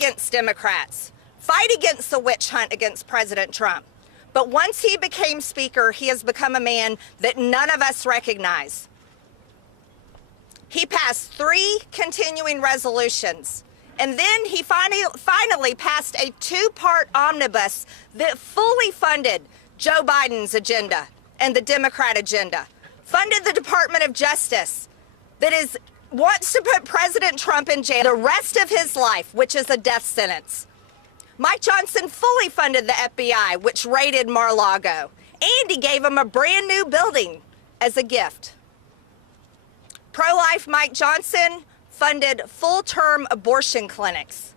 against Democrats, fight against the witch hunt against President Trump. But once he became Speaker, he has become a man that none of us recognize. He passed 3 continuing resolutions, and then he finally passed a 2-part omnibus that fully funded Joe Biden's agenda and the Democrat agenda, funded the Department of Justice that wants to put President Trump in jail the rest of his life, which is a death sentence. Mike Johnson fully funded the FBI, which raided Mar-a-Lago, and he gave him a brand new building as a gift. Pro-life Mike Johnson funded full-term abortion clinics,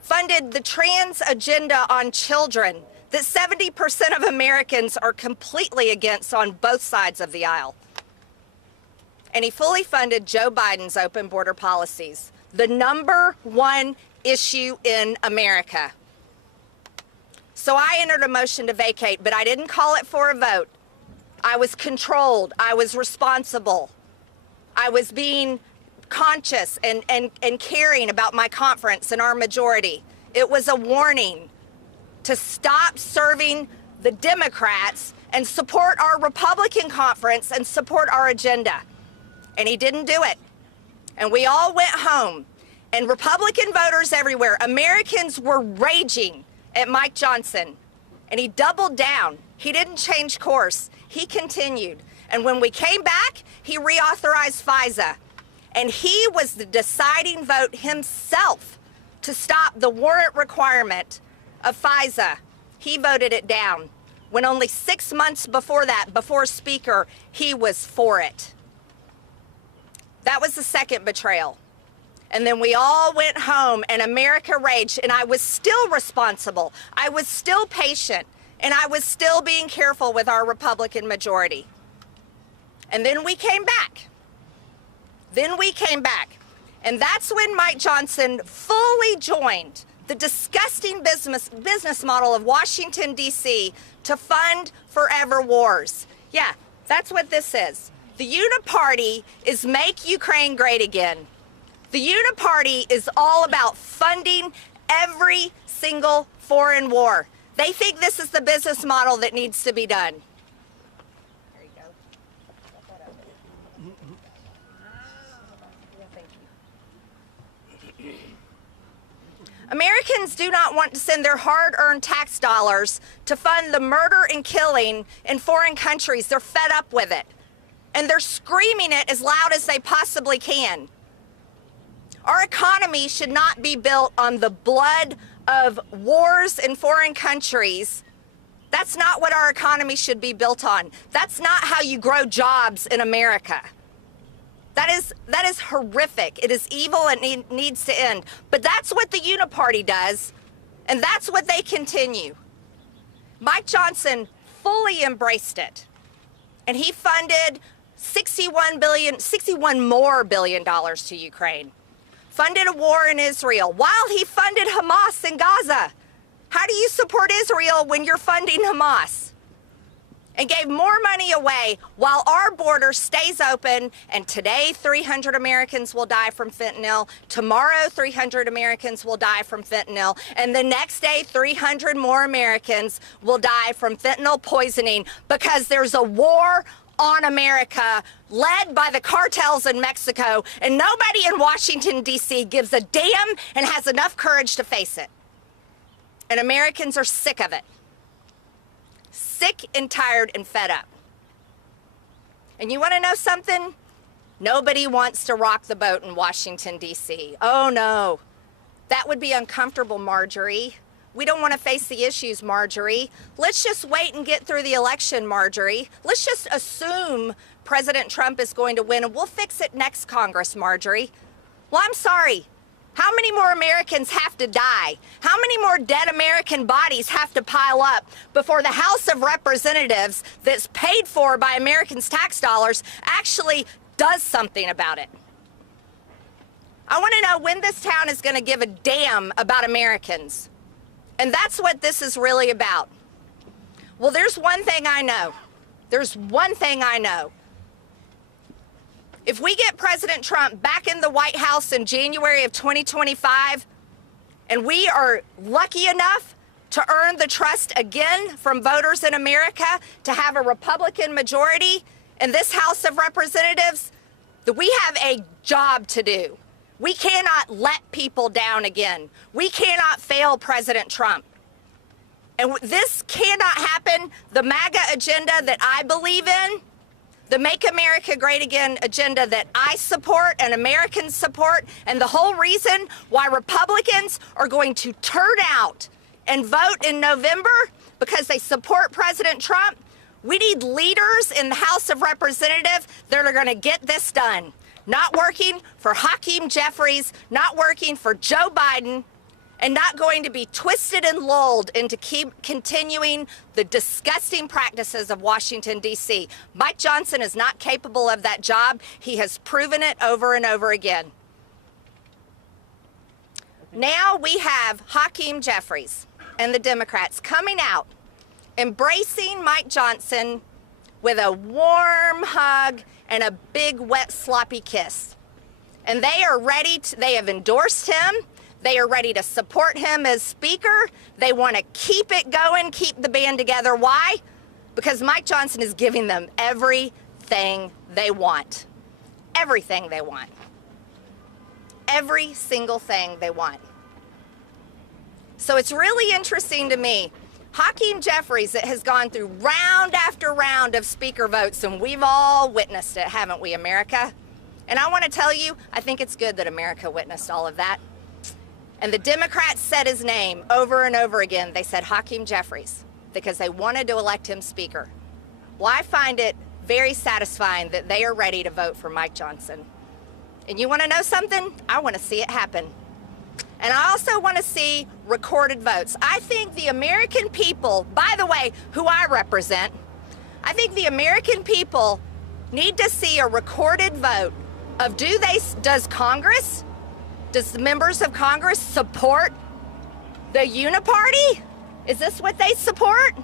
funded the trans agenda on children that 70% of Americans are completely against on both sides of the aisle. And he fully funded Joe Biden's open border policies, the #1 issue in America. So I entered a motion to vacate, but I didn't call it for a vote. I was controlled. I was responsible. I was being conscious and caring about my conference and our majority. It was a warning to stop serving the Democrats and support our Republican conference and support our agenda. And he didn't do it. And we all went home. And Republican voters everywhere, Americans were raging at Mike Johnson. And he doubled down. He didn't change course. He continued. And when we came back, he reauthorized FISA. And he was the deciding vote himself to stop the warrant requirement of FISA. He voted it down. When only 6 months before that, before Speaker, he was for it. That was the second betrayal. And then we all went home and America raged, and I was still responsible. I was still patient, and I was still being careful with our Republican majority. And then we came back. And that's when Mike Johnson fully joined the disgusting business model of Washington, D.C. to fund forever wars. Yeah, that's what this is. The Uniparty is Make Ukraine Great Again. The Uniparty is all about funding every single foreign war. They think this is the business model that needs to be done. There you go. Got that up there. Yeah, thank you. Americans do not want to send their hard-earned tax dollars to fund the murder and killing in foreign countries. They're fed up with it. And they're screaming it as loud as they possibly can. Our economy should not be built on the blood of wars in foreign countries. That's not what our economy should be built on. That's not how you grow jobs in America. That is horrific. It is evil and it needs to end. But that's what the Uniparty does, and that's what they continue. Mike Johnson fully embraced it, and he funded $61 more billion to Ukraine. Funded a war in Israel while he funded Hamas in Gaza. How do you support Israel when you're funding Hamas? And gave more money away while our border stays open, and today 300 Americans will die from fentanyl, tomorrow 300 Americans will die from fentanyl, and the next day 300 more Americans will die from fentanyl poisoning because there's a war on America led by the cartels in Mexico, and nobody in Washington, D.C. gives a damn and has enough courage to face it. And Americans are sick of it. Sick and tired and fed up. And you want to know something? Nobody wants to rock the boat in Washington, D.C. Oh, no. That would be uncomfortable, Marjorie. We don't want to face the issues, Marjorie. Let's just wait and get through the election, Marjorie. Let's just assume President Trump is going to win, and we'll fix it next Congress, Marjorie. Well, I'm sorry. How many more Americans have to die? How many more dead American bodies have to pile up before the House of Representatives that's paid for by Americans' tax dollars actually does something about it? I want to know when this town is going to give a damn about Americans. And that's what this is really about. Well, there's one thing I know. There's one thing I know. If we get President Trump back in the White House in January of 2025, And we are lucky enough to earn the trust again from voters in America to have a Republican majority in this House of Representatives, that we have a job to do. We cannot let people down again. We cannot fail President Trump. And this cannot happen. The MAGA agenda that I believe in, the Make America Great Again agenda that I support and Americans support, and the whole reason why Republicans are going to turn out and vote in November because they support President Trump. We need leaders in the House of Representatives that are going to get this done. Not working for Hakeem Jeffries, not working for Joe Biden, and not going to be twisted and lulled into continuing the disgusting practices of Washington, D.C. Mike Johnson is not capable of that job. He has proven it over and over again. Now we have Hakeem Jeffries and the Democrats coming out, embracing Mike Johnson with a warm hug and a big, wet, sloppy kiss. And they are ready to, they have endorsed him. They are ready to support him as Speaker. They want to keep it going, keep the band together. Why? Because Mike Johnson is giving them everything they want. Everything they want. Every single thing they want. So it's really interesting to me. Hakeem Jeffries has gone through round after round of Speaker votes, and we've all witnessed it, haven't we, America? And I want to tell you, I think it's good that America witnessed all of that. And the Democrats said his name over and over again. They said Hakeem Jeffries because they wanted to elect him Speaker. Well, I find it very satisfying that they are ready to vote for Mike Johnson. And you want to know something? I want to see it happen. And I also want to see recorded votes. I think the American people, by the way, who I represent, I think the American people need to see a recorded vote of does Congress, does the members of Congress support the uniparty? Is this what they support?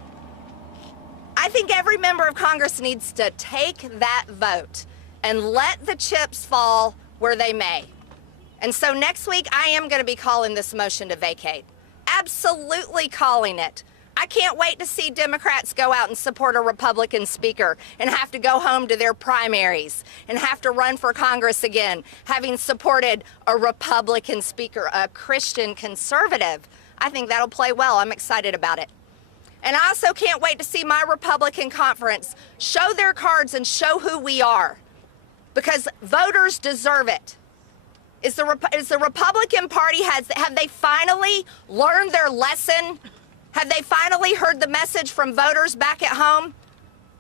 I think every member of Congress needs to take that vote and let the chips fall where they may. And so next week, I am going to be calling this motion to vacate. Absolutely calling it. I can't wait to see Democrats go out and support a Republican Speaker and have to go home to their primaries and have to run for Congress again, having supported a Republican Speaker, a Christian conservative. I think that'll play well. I'm excited about it. And I also can't wait to see my Republican conference show their cards and show who we are, because voters deserve it. Is the Republican Party, have they finally learned their lesson? Have they finally heard the message from voters back at home?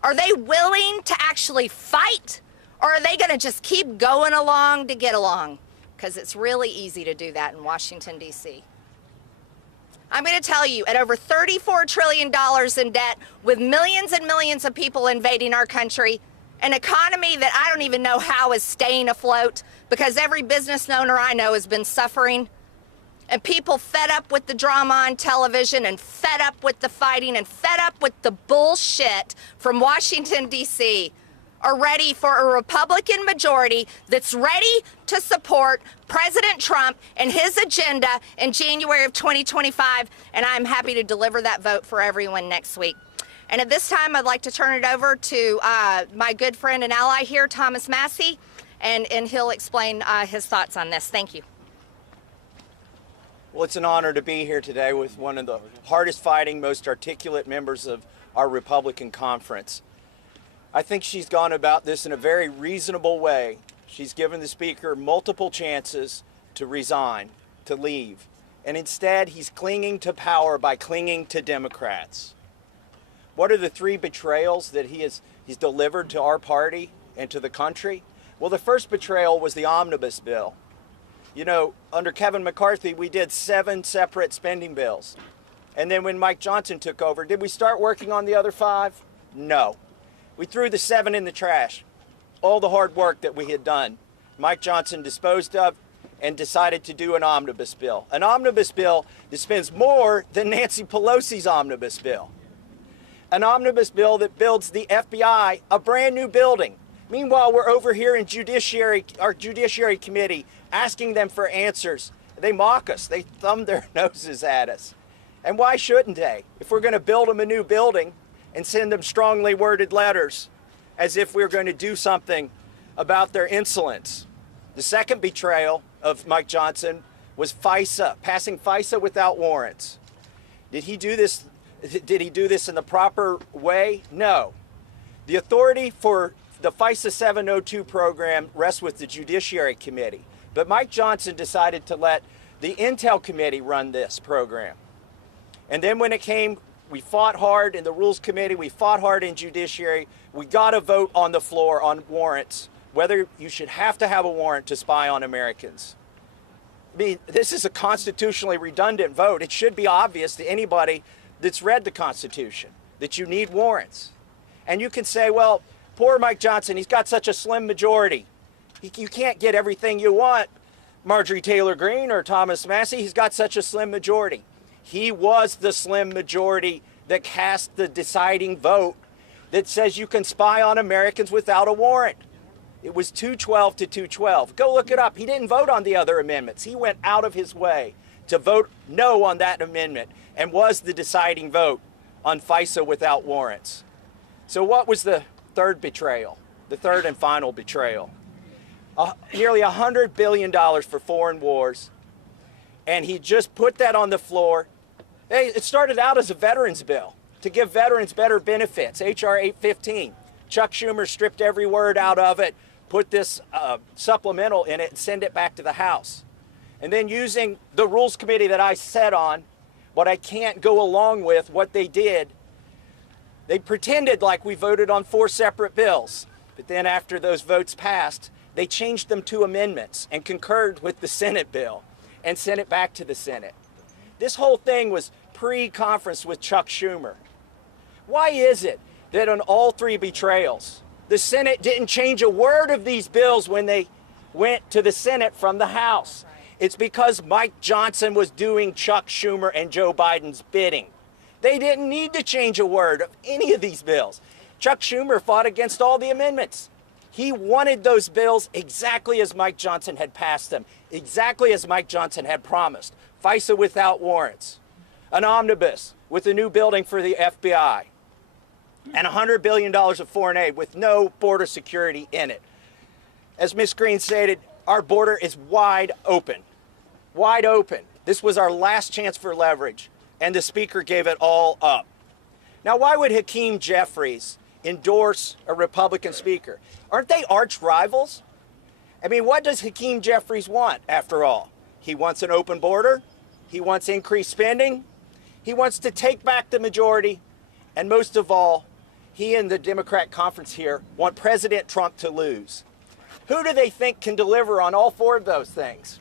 Are they willing to actually fight? Or are they going to just keep going along to get along? Because it's really easy to do that in Washington, D.C. I'm going to tell you, at over $34 trillion in debt, with millions and millions of people invading our country, an economy that I don't even know how is staying afloat, because every business owner I know has been suffering, and people fed up with the drama on television and fed up with the fighting and fed up with the bullshit from Washington, D.C., are ready for a Republican majority that's ready to support President Trump and his agenda in January of 2025, and I'm happy to deliver that vote for everyone next week. And at this time, I'd like to turn it over to my good friend and ally here, Thomas Massey, and he'll explain his thoughts on this. Thank you. Well, it's an honor to be here today with one of the hardest fighting, most articulate members of our Republican conference. I think she's gone about this in a very reasonable way. She's given the Speaker multiple chances to resign, to leave, and instead he's clinging to power by clinging to Democrats. What are the three betrayals that he's delivered to our party and to the country? Well, the first betrayal was the omnibus bill. You know, under Kevin McCarthy, we did 7 separate spending bills. And then when Mike Johnson took over, did we start working on the other 5? No. We threw the 7 in the trash. All the hard work that we had done, Mike Johnson disposed of and decided to do an omnibus bill. An omnibus bill that spends more than Nancy Pelosi's omnibus bill. An omnibus bill that builds the FBI a brand new building. Meanwhile, we're over here in our Judiciary Committee asking them for answers They mock us. They thumb their noses at us. And why shouldn't they? If we're going to build them a new building and send them strongly worded letters as if we're going to do something about their insolence. The second betrayal of Mike Johnson was FISA, passing FISA without warrants. Did he do this in the proper way? No. The authority for the FISA 702 program rests with the Judiciary Committee. But Mike Johnson decided to let the Intel Committee run this program. And then when it came, we fought hard in the Rules Committee, we fought hard in Judiciary. We got a vote on the floor on warrants, whether you should have to have a warrant to spy on Americans. I mean, this is a constitutionally redundant vote. It should be obvious to anybody that's read the Constitution that you need warrants. And you can say, well, poor Mike Johnson, he's got such a slim majority. You can't get everything you want, Marjorie Taylor Greene or Thomas Massie. He's got such a slim majority. He was the slim majority that cast the deciding vote that says you can spy on Americans without a warrant. It was 212 to 212. Go look it up. He didn't vote on the other amendments. He went out of his way to vote no on that amendment and was the deciding vote on FISA without warrants. So what was the third betrayal, the third and final betrayal? Nearly $100 billion for foreign wars, and he just put that on the floor. Hey, it started out as a veterans bill to give veterans better benefits, H.R. 815. Chuck Schumer stripped every word out of it, put this supplemental in it, and send it back to the House. And then using the Rules Committee that I sat on, what I can't go along with, what they did, they pretended like we voted on 4 separate bills. But then after those votes passed, they changed them to amendments and concurred with the Senate bill and sent it back to the Senate. This whole thing was pre-conference with Chuck Schumer. Why is it that on all 3 betrayals, the Senate didn't change a word of these bills when they went to the Senate from the House? It's because Mike Johnson was doing Chuck Schumer and Joe Biden's bidding. They didn't need to change a word of any of these bills. Chuck Schumer fought against all the amendments. He wanted those bills exactly as Mike Johnson had passed them, exactly as Mike Johnson had promised. FISA without warrants, an omnibus with a new building for the FBI, and $100 billion of foreign aid with no border security in it. As Ms. Greene stated, our border is wide open. Wide open. This was our last chance for leverage, and the Speaker gave it all up. Now, why would Hakeem Jeffries endorse a Republican Speaker? Aren't they arch rivals? I mean, what does Hakeem Jeffries want, after all? He wants an open border. He wants increased spending. He wants to take back the majority. And most of all, he and the Democrat conference here want President Trump to lose. Who do they think can deliver on all 4 of those things?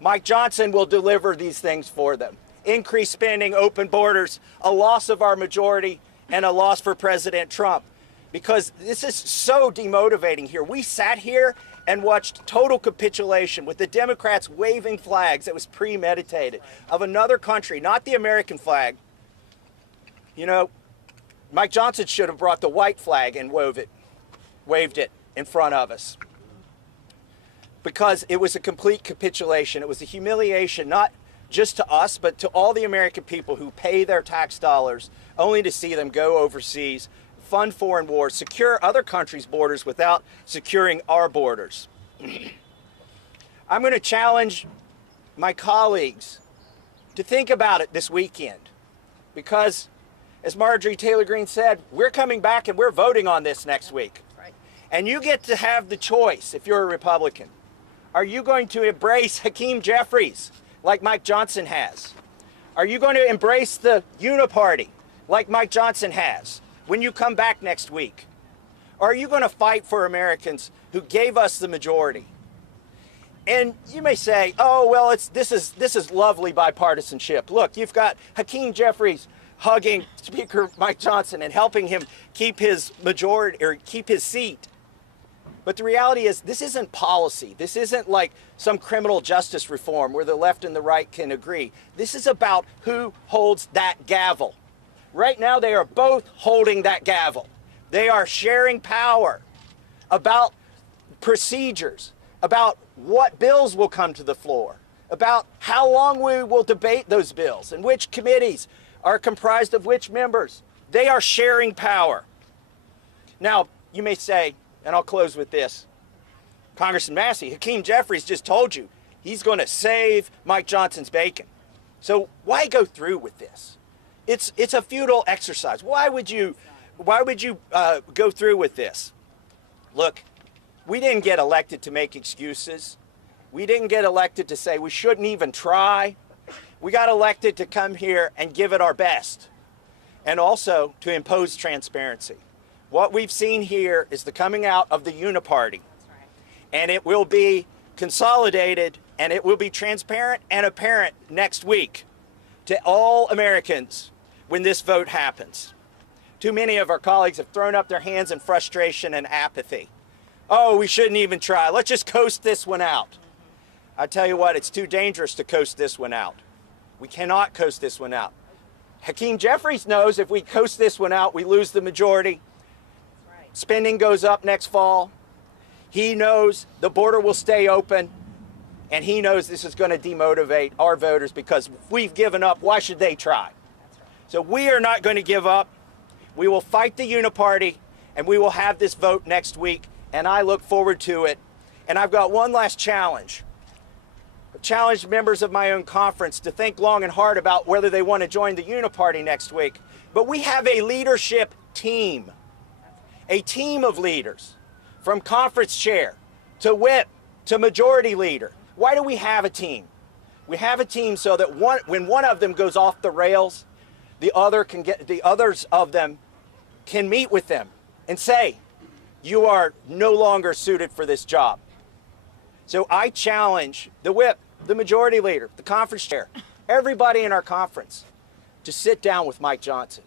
Mike Johnson will deliver these things for them. Increased spending, open borders, a loss of our majority, and a loss for President Trump. Because this is so demotivating here. We sat here and watched total capitulation with the Democrats waving flags that was premeditated of another country, not the American flag. You know, Mike Johnson should have brought the white flag and waved it in front of us. Because it was a complete capitulation. It was a humiliation, not just to us, but to all the American people who pay their tax dollars only to see them go overseas, fund foreign wars, secure other countries' borders without securing our borders. I'm going to challenge my colleagues to think about it this weekend, because as Marjorie Taylor Greene said, we're coming back and we're voting on this next week. Right. And you get to have the choice if you're a Republican. Are you going to embrace Hakeem Jeffries like Mike Johnson has? Are you going to embrace the uniparty like Mike Johnson has when you come back next week? Or are you going to fight for Americans who gave us the majority? And you may say, oh, well, this is lovely bipartisanship. Look, you've got Hakeem Jeffries hugging Speaker Mike Johnson and helping him keep his majority or keep his seat. But the reality is, this isn't policy. This isn't like some criminal justice reform where the left and the right can agree. This is about who holds that gavel. Right now, they are both holding that gavel. They are sharing power about procedures, about what bills will come to the floor, about how long we will debate those bills and which committees are comprised of which members. They are sharing power. Now, you may say, and I'll close with this, Congressman Massey, Hakeem Jeffries just told you he's going to save Mike Johnson's bacon. So why go through with this? It's a futile exercise. Why would you go through with this? Look, we didn't get elected to make excuses. We didn't get elected to say we shouldn't even try. We got elected to come here and give it our best, and also to impose transparency. What we've seen here is the coming out of the uniparty, and it will be consolidated and it will be transparent and apparent next week to all Americans when this vote happens. Too many of our colleagues have thrown up their hands in frustration and apathy. Oh, we shouldn't even try. Let's just coast this one out. I tell you what, it's too dangerous to coast this one out. We cannot coast this one out. Hakeem Jeffries knows if we coast this one out, we lose the majority. Spending goes up next fall. He knows the border will stay open, and he knows this is going to demotivate our voters because if we've given up, why should they try? So we are not going to give up. We will fight the uniparty, and we will have this vote next week, and I look forward to it. And I've got one last challenge. I've challenged members of my own conference to think long and hard about whether they want to join the uniparty next week. But we have a leadership team, a team of leaders, from conference chair to whip to majority leader. Why do we have a team? We have a team so that when one of them goes off the rails, the others of them can meet with them and say, you are no longer suited for this job. So I challenge the whip, the majority leader, the conference chair, everybody in our conference to sit down with Mike Johnson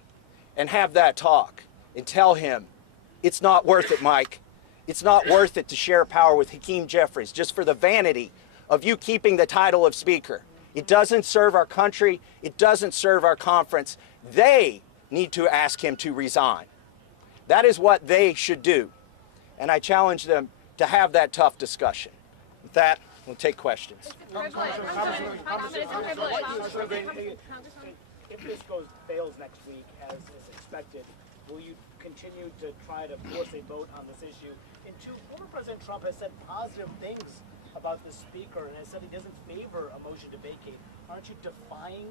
and have that talk and tell him, it's not worth it, Mike. It's not worth it to share power with Hakeem Jeffries just for the vanity of you keeping the title of speaker. It doesn't serve our country. It doesn't serve our conference. They need to ask him to resign. That is what they should do. And I challenge them to have that tough discussion. With that, we'll take questions. If this fails next week, as is expected, will you continue to try to force a vote on this issue? And two, former President Trump has said positive things about the speaker and has said he doesn't favor a motion to vacate. Aren't you defying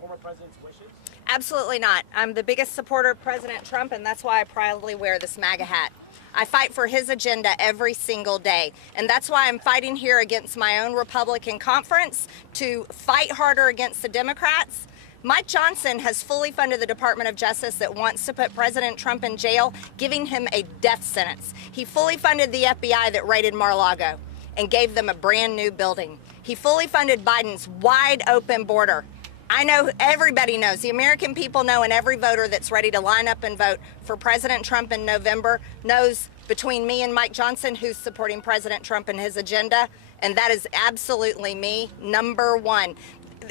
former president's wishes? Absolutely not. I'm the biggest supporter of President Trump, and that's why I proudly wear this MAGA hat. I fight for his agenda every single day, and that's why I'm fighting here against my own Republican conference to fight harder against the Democrats. Mike Johnson has fully funded the Department of Justice that wants to put President Trump in jail, giving him a death sentence. He fully funded the FBI that raided Mar-a-Lago and gave them a brand new building. He fully funded Biden's wide open border. I know, everybody knows, the American people know, and every voter that's ready to line up and vote for President Trump in November knows between me and Mike Johnson who's supporting President Trump and his agenda, and that is absolutely me, number one.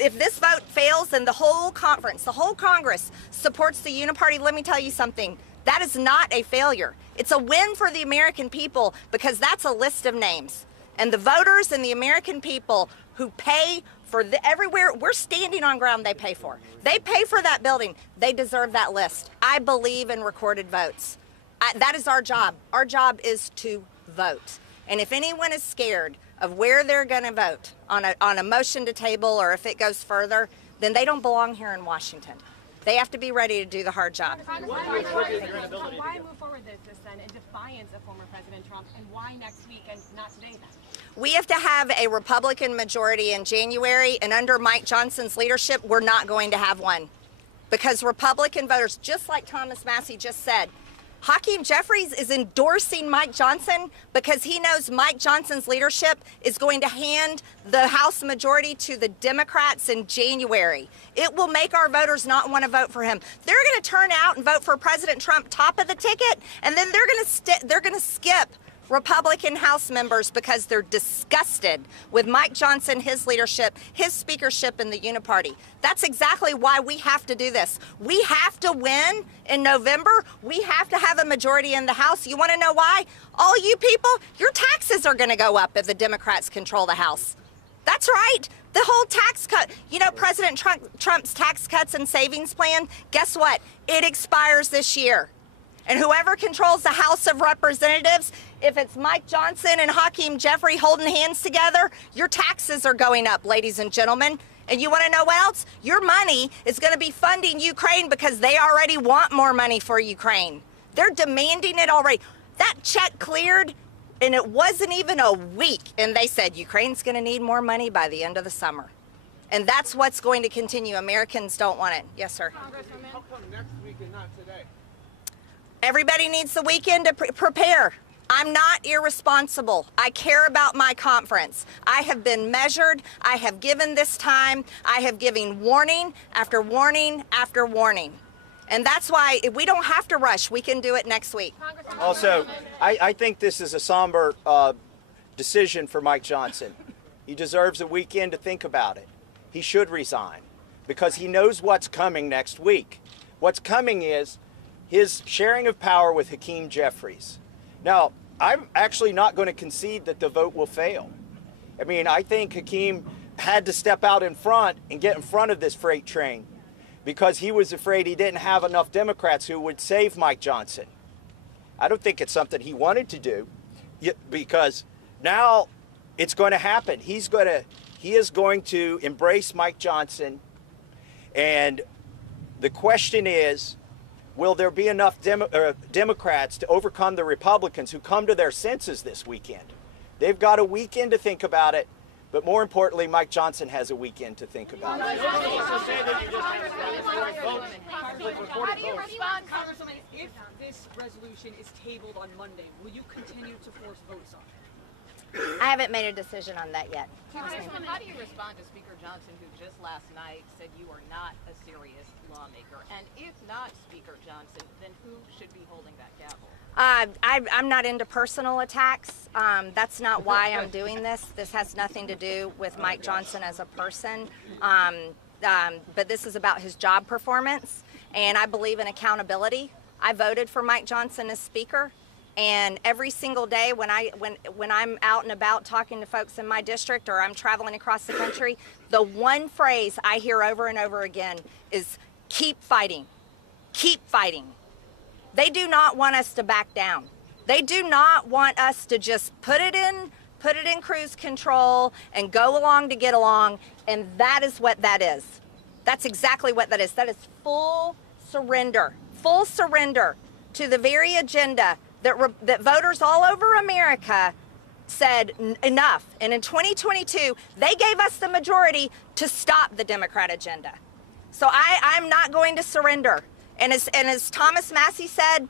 If this vote fails, then the whole conference, the whole Congress supports the uniparty. Let me tell you something. That is not a failure. It's a win for the American people because that's a list of names. And the voters and the American people who pay for everywhere, we're standing on ground they pay for. They pay for that building. They deserve that list. I believe in recorded votes. That is our job. Our job is to vote. And if anyone is scared of where they're going to vote on a motion to table or if it goes further, then they don't belong here in Washington. They have to be ready to do the hard job. Why move forward this then in defiance of former President Trump, and why next week and not today then? We have to have a Republican majority in January, and under Mike Johnson's leadership, we're not going to have one. Because Republican voters, just like Thomas Massey just said, Hakeem Jeffries is endorsing Mike Johnson because he knows Mike Johnson's leadership is going to hand the House majority to the Democrats in January. It will make our voters not want to vote for him. They're going to turn out and vote for President Trump top of the ticket, and then they're going to skip Republican House members because they're disgusted with Mike Johnson, his leadership, his speakership in the uniparty. That's exactly why we have to do this. We have to win in November. We have to have a majority in the House. You want to know why? All you people, your taxes are going to go up if the Democrats control the House. That's right. The whole tax cut, you know, President Trump's tax cuts and savings plan, guess what? It expires this year. And whoever controls the House of Representatives, if it's Mike Johnson and Hakeem Jeffrey holding hands together, your taxes are going up, ladies and gentlemen. And you want to know what else? Your money is going to be funding Ukraine because they already want more money for Ukraine. They're demanding it already. That check cleared, and it wasn't even a week. And they said Ukraine's going to need more money by the end of the summer. And that's what's going to continue. Americans don't want it. Yes, sir. How come next week and not today? Everybody needs the weekend to prepare. I'm not irresponsible. I care about my conference. I have been measured. I have given this time. I have given warning after warning after warning. And that's why if we don't have to rush. We can do it next week. Also, I think this is a somber decision for Mike Johnson. He deserves a weekend to think about it. He should resign because he knows what's coming next week. What's coming is his sharing of power with Hakeem Jeffries. Now, I'm actually not going to concede that the vote will fail. I mean, I think Hakeem had to step out in front and get in front of this freight train because he was afraid he didn't have enough Democrats who would save Mike Johnson. I don't think it's something he wanted to do because now it's going to happen. He is going to embrace Mike Johnson, and the question is, will there be enough Democrats to overcome the Republicans who come to their senses this weekend? They've got a weekend to think about it, but more importantly, Mike Johnson has a weekend to think about it. How do you respond, Congresswoman, if this resolution is tabled on Monday? Will you continue to force votes on it? I haven't made a decision on that yet. Congresswoman, how do you respond to Speaker Johnson, who just last night said you are not a serious lawmaker? And if not Speaker Johnson, then who should be holding that gavel? I'm not into personal attacks. That's not why I'm doing this. This has nothing to do with Mike Johnson as a person. But this is about his job performance, and I believe in accountability. I voted for Mike Johnson as Speaker. And every single day when I'm out and about talking to folks in my district or I'm traveling across the country, the one phrase I hear over and over again is keep fighting, keep fighting. They do not want us to back down. They do not want us to just put it in cruise control and go along to get along. And that is what that is. That's exactly what that is. That is full surrender to the very agenda that voters all over America said enough. And in 2022, they gave us the majority to stop the Democrat agenda. So I'm not going to surrender. And as Thomas Massey said,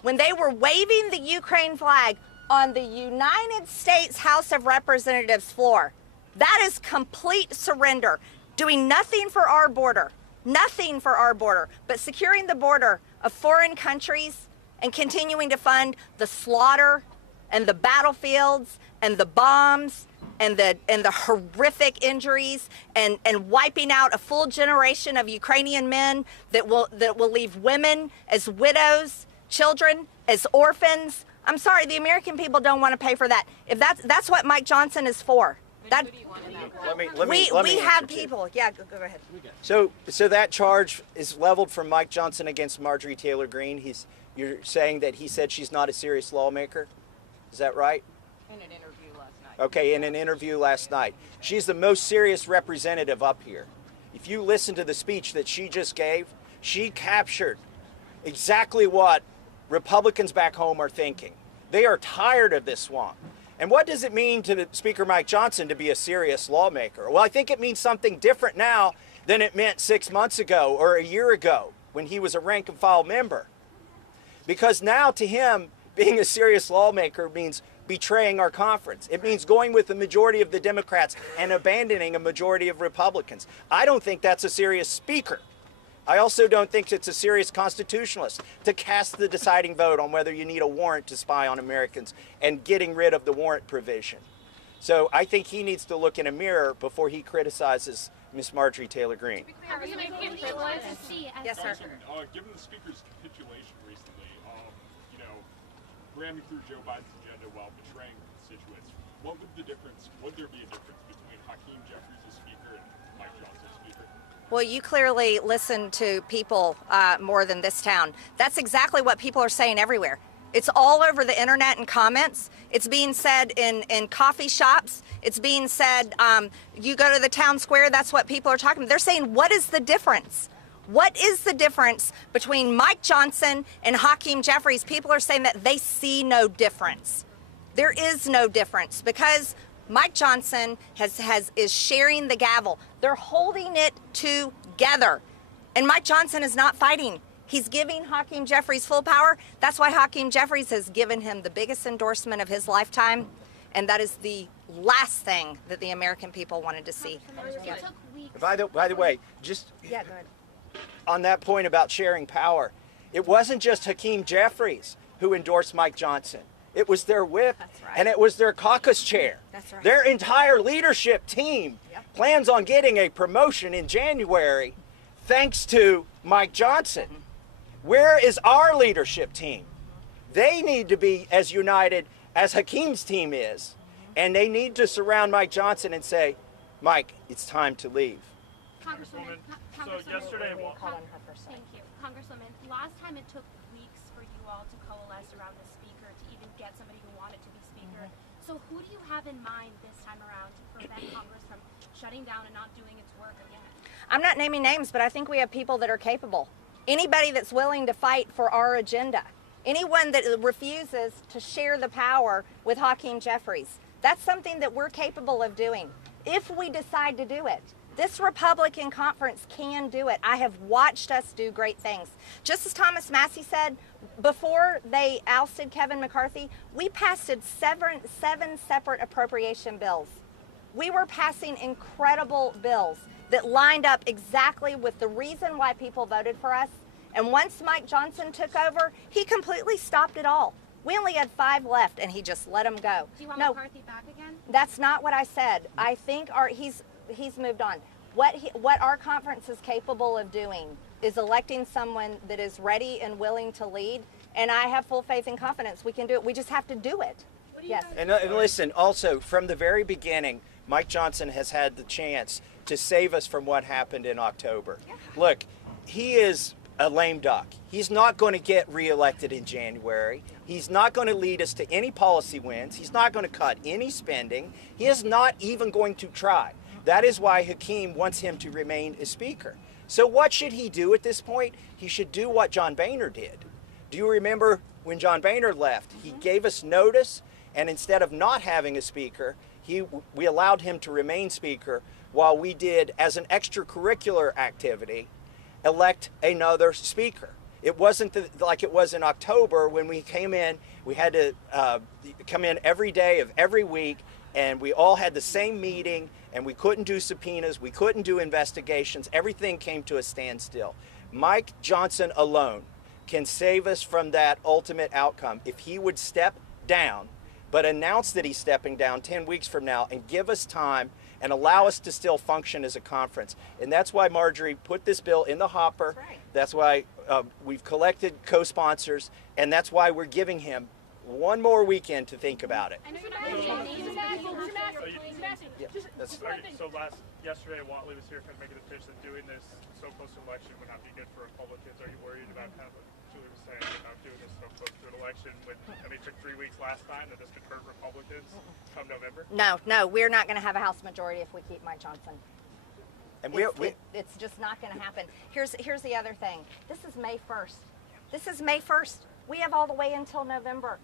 when they were waving the Ukraine flag on the United States House of Representatives floor, that is complete surrender. Doing nothing for our border, but securing the border of foreign countries and continuing to fund the slaughter and the battlefields and the bombs and the horrific injuries and wiping out a full generation of Ukrainian men that will leave women as widows, children as orphans. I'm sorry, the American people don't want to pay for that. If that's what Mike Johnson is for. That we have people. Yeah, go ahead. So that charge is leveled from Mike Johnson against Marjorie Taylor Greene. You're saying that he said she's not a serious lawmaker? Is that right? In an interview last night. Okay, in an interview last night. She's the most serious representative up here. If you listen to the speech that she just gave, she captured exactly what Republicans back home are thinking. They are tired of this swamp. And what does it mean to Speaker Mike Johnson to be a serious lawmaker? Well, I think it means something different now than it meant 6 months ago or a year ago when he was a rank and file member. Because now to him, being a serious lawmaker means betraying our conference. It means going with the majority of the Democrats and abandoning a majority of Republicans. I don't think that's a serious speaker. I also don't think it's a serious constitutionalist to cast the deciding vote on whether you need a warrant to spy on Americans and getting rid of the warrant provision. So I think he needs to look in a mirror before he criticizes Ms. Marjorie Taylor Greene. Yes, sir. Given the speaker's capitulation recently, ramming through Joe Biden's agenda while betraying constituents, would there be a difference between Hakeem Jeffries as Speaker Mike Johnson speaker? Well, you clearly listen to people more than this town. That's exactly what people are saying everywhere. It's all over the internet and comments. It's being said in coffee shops. It's being said, you go to the town square, that's what people are talking about. They're saying, what is the difference? What is the difference between Mike Johnson and Hakeem Jeffries? People are saying that they see no difference. There is no difference because Mike Johnson is sharing the gavel. They're holding it together. And Mike Johnson is not fighting. He's giving Hakeem Jeffries full power. That's why Hakeem Jeffries has given him the biggest endorsement of his lifetime. And that is the last thing that the American people wanted to see. It took weeks. By the way, just Yeah, go ahead. on that point about sharing power, it wasn't just Hakeem Jeffries who endorsed Mike Johnson. It was their whip, That's right. and it was their caucus chair. That's right. Their entire leadership team plans on getting a promotion in January thanks to Mike Johnson. Where is our leadership team? They need to be as united as Hakeem's team is, and they need to surround Mike Johnson and say, Mike, it's time to leave. Congresswoman, So yesterday, thank you. Congresswoman, last time it took weeks for you all to coalesce around the speaker to even get somebody who wanted to be speaker. So who do you have in mind this time around to prevent Congress from shutting down and not doing its work again? I'm not naming names, but I think we have people that are capable. Anybody that's willing to fight for our agenda. Anyone that refuses to share the power with Hakeem Jeffries. That's something that we're capable of doing if we decide to do it. This Republican conference can do it. I have watched us do great things. Just as Thomas Massey said, before they ousted Kevin McCarthy, we passed seven separate appropriation bills. We were passing incredible bills that lined up exactly with the reason why people voted for us. And once Mike Johnson took over, he completely stopped it all. We only had 5 left, and he just let them go. Do you want No, McCarthy back again? that's not what I said. I think he's moved on. What our conference is capable of doing is electing someone that is ready and willing to lead, and I have full faith and confidence we can do it. We just have to do it. Yes. And listen, also, from the very beginning, Mike Johnson has had the chance to save us from what happened in October. Look, he is a lame duck. He's not going to get reelected in January. He's not going to lead us to any policy wins. He's not going to cut any spending. He is not even going to try. That is why Hakeem wants him to remain a speaker. So what should he do at this point? He should do what John Boehner did. Do you remember when John Boehner left? He gave us notice, and instead of not having a speaker, we allowed him to remain speaker while we did, as an extracurricular activity, elect another speaker. It wasn't like it was in October when we came in. We had to come in every day of every week, and we all had the same meeting, and we couldn't do subpoenas. We couldn't do investigations. Everything came to a standstill. Mike Johnson alone can save us from that ultimate outcome if he would step down, but announce that he's stepping down 10 weeks from now and give us time and allow us to still function as a conference. And that's why Marjorie put this bill in the hopper. That's right. That's why we've collected co-sponsors, and that's why we're giving him one more weekend to think about it. I know you're not going to name That's So yesterday, Watley was here kind of making the pitch that doing this so close to election would not be good for Republicans. Are you worried about kind of what Julie was saying about doing this so close to an election? It took 3 weeks last time, that this could hurt Republicans come November? No, we're not going to have a House majority if we keep Mike Johnson. And It's just not going to happen. Here's the other thing. This is May 1st. This is May 1st. We have all the way until November.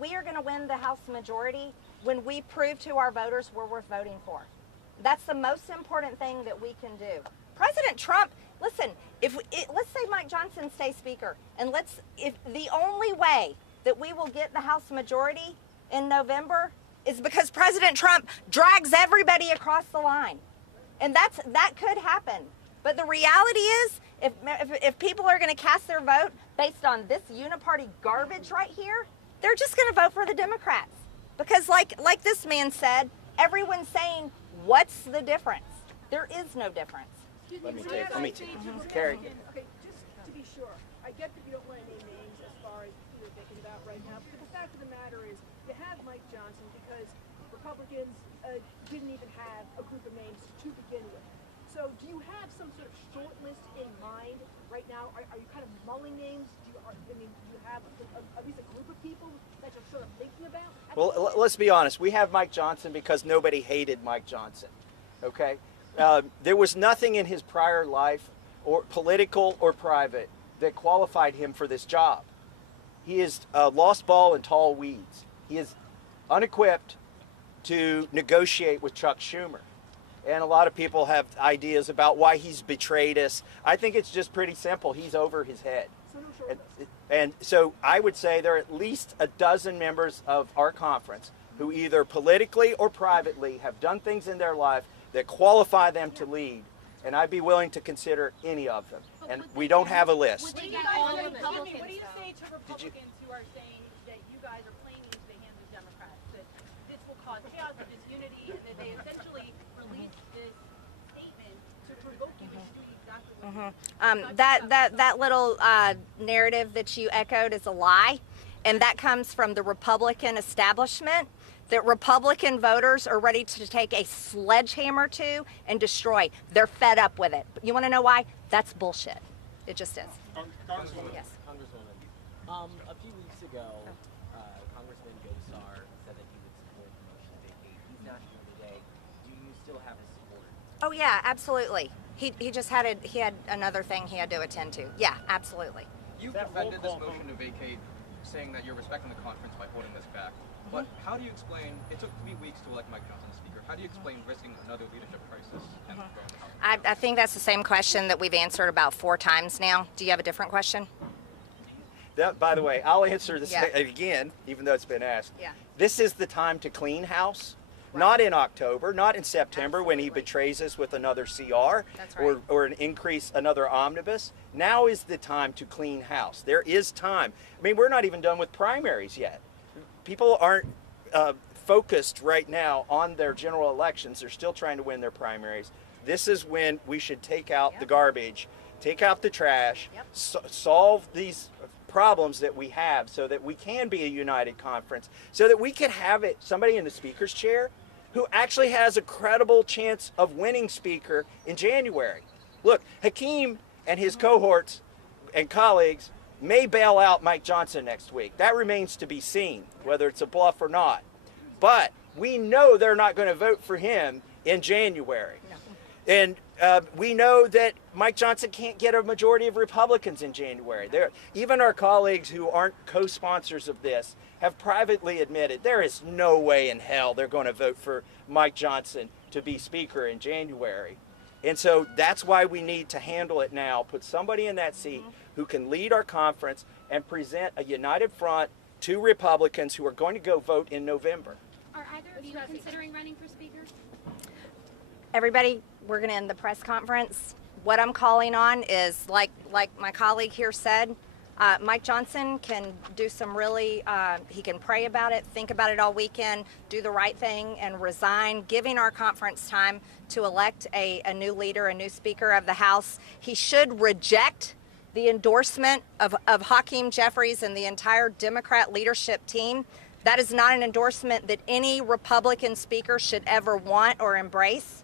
We are going to win the House majority when we prove to our voters we're worth voting for. That's the most important thing that we can do. President Trump, listen, let's say Mike Johnson stays speaker, and if the only way that we will get the House majority in November is because President Trump drags everybody across the line. And that could happen. But the reality is, if people are going to cast their vote based on this uniparty garbage right here, they're just going to vote for the Democrats. Because like this man said, everyone's saying, what's the difference? There is no difference. let me take Carrie. Okay, just to be sure, I get that you don't want to name names as far as you're thinking about right now, but the fact of the matter is, you have Mike Johnson because Republicans didn't even have a group of names to begin with. So do you have some sort of short list in mind right now? Are you kind of mulling names? Do you have at least a group of people that you're sort of thinking about? Well, let's be honest. We have Mike Johnson because nobody hated Mike Johnson. Okay? There was nothing in his prior life, or political or private, that qualified him for this job. He is a lost ball in tall weeds. He is unequipped to negotiate with Chuck Schumer. And a lot of people have ideas about why he's betrayed us. I think it's just pretty simple. He's over his head. And so I would say there are at least a dozen members of our conference who either politically or privately have done things in their life that qualify them to lead. And I'd be willing to consider any of them. And we don't have a list. What do you say to Republicans who are saying that you guys are playing into the hands of Democrats, that this will cause chaos and disunity, and that they essentially released this statement to provoke you to do exactly what That little narrative that you echoed is a lie, and that comes from the Republican establishment. That Republican voters are ready to take a sledgehammer to and destroy. They're fed up with it. You want to know why? That's bullshit. It just is. Congresswoman. Yes. Congresswoman. A few weeks ago, Congressman Gosar said that he would support the motion to vacate. He's not here today. Do you still have his support? Oh yeah, absolutely. He just had another thing he had to attend to. Yeah, absolutely. You defended this motion to vacate, saying that you're respecting the conference by holding this back. But how do you explain, it took 3 weeks to elect Mike Johnson Speaker. How do you explain risking another leadership crisis and throwing the House? I think that's the same question that we've answered about 4 times now. Do you have a different question? That, by the way, I'll answer this again, even though it's been asked. Yeah. This is the time to clean house. Right. Not in October, not in September. Absolutely. When he betrays us with another CR. That's right. or an increase, another omnibus. Now is the time to clean house. There is time. I mean, we're not even done with primaries yet. People aren't focused right now on their general elections. They're still trying to win their primaries. This is when we should take out the garbage, take out the trash, solve these problems that we have so that we can be a united conference, so that we can have somebody in the speaker's chair who actually has a credible chance of winning speaker in January. Look, Hakeem and his cohorts and colleagues may bail out Mike Johnson next week. That remains to be seen, whether it's a bluff or not. But we know they're not going to vote for him in January. No. And we know that Mike Johnson can't get a majority of Republicans in January. Even our colleagues who aren't co-sponsors of this have privately admitted there is no way in hell they're going to vote for Mike Johnson to be Speaker in January. And so that's why we need to handle it now, put somebody in that seat who can lead our conference and present a united front to Republicans who are going to go vote in November. Are either of you considering running for Speaker? Everybody, we're going to end the press conference. What I'm calling on is, like my colleague here said, Mike Johnson can do some really, he can pray about it, think about it all weekend, do the right thing, and resign, giving our conference time to elect a new leader, a new Speaker of the House. He should reject the endorsement of Hakeem Jeffries and the entire Democrat leadership team. That is not an endorsement that any Republican speaker should ever want or embrace.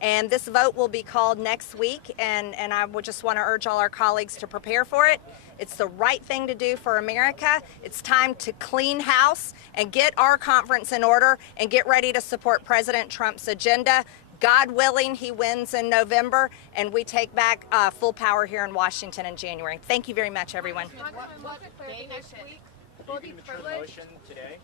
And this vote will be called next week, and I would just want to urge all our colleagues to prepare for it. It's the right thing to do for America. It's time to clean house and get our conference in order and get ready to support President Trump's agenda. God willing, he wins in November, and we take back full power here in Washington in January. Thank you very much, everyone. What day next week? Will you mature the motion today?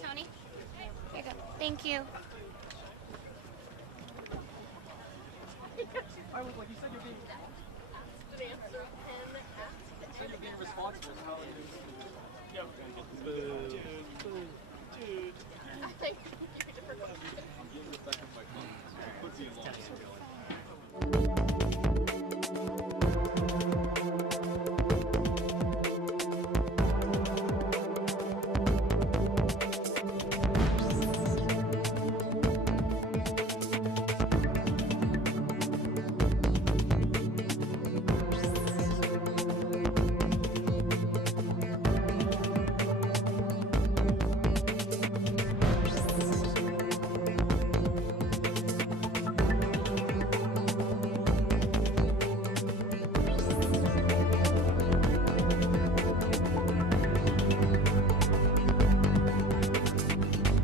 Tony? Here you go. Thank you. I was like, you said you're being responsible. How are you?